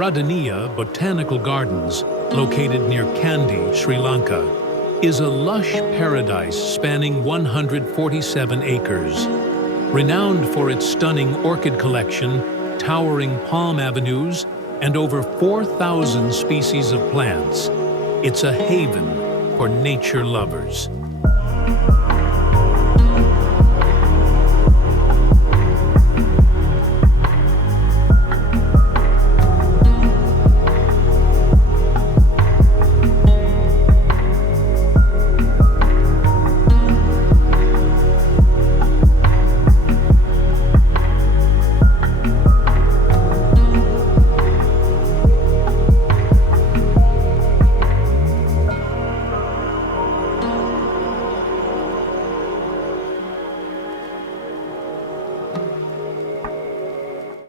Peradeniya Botanical Gardens, located near Kandy, Sri Lanka, is a lush paradise spanning 147 acres. Renowned for its stunning orchid collection, towering palm avenues, and over 4,000 species of plants, it's a haven for nature lovers.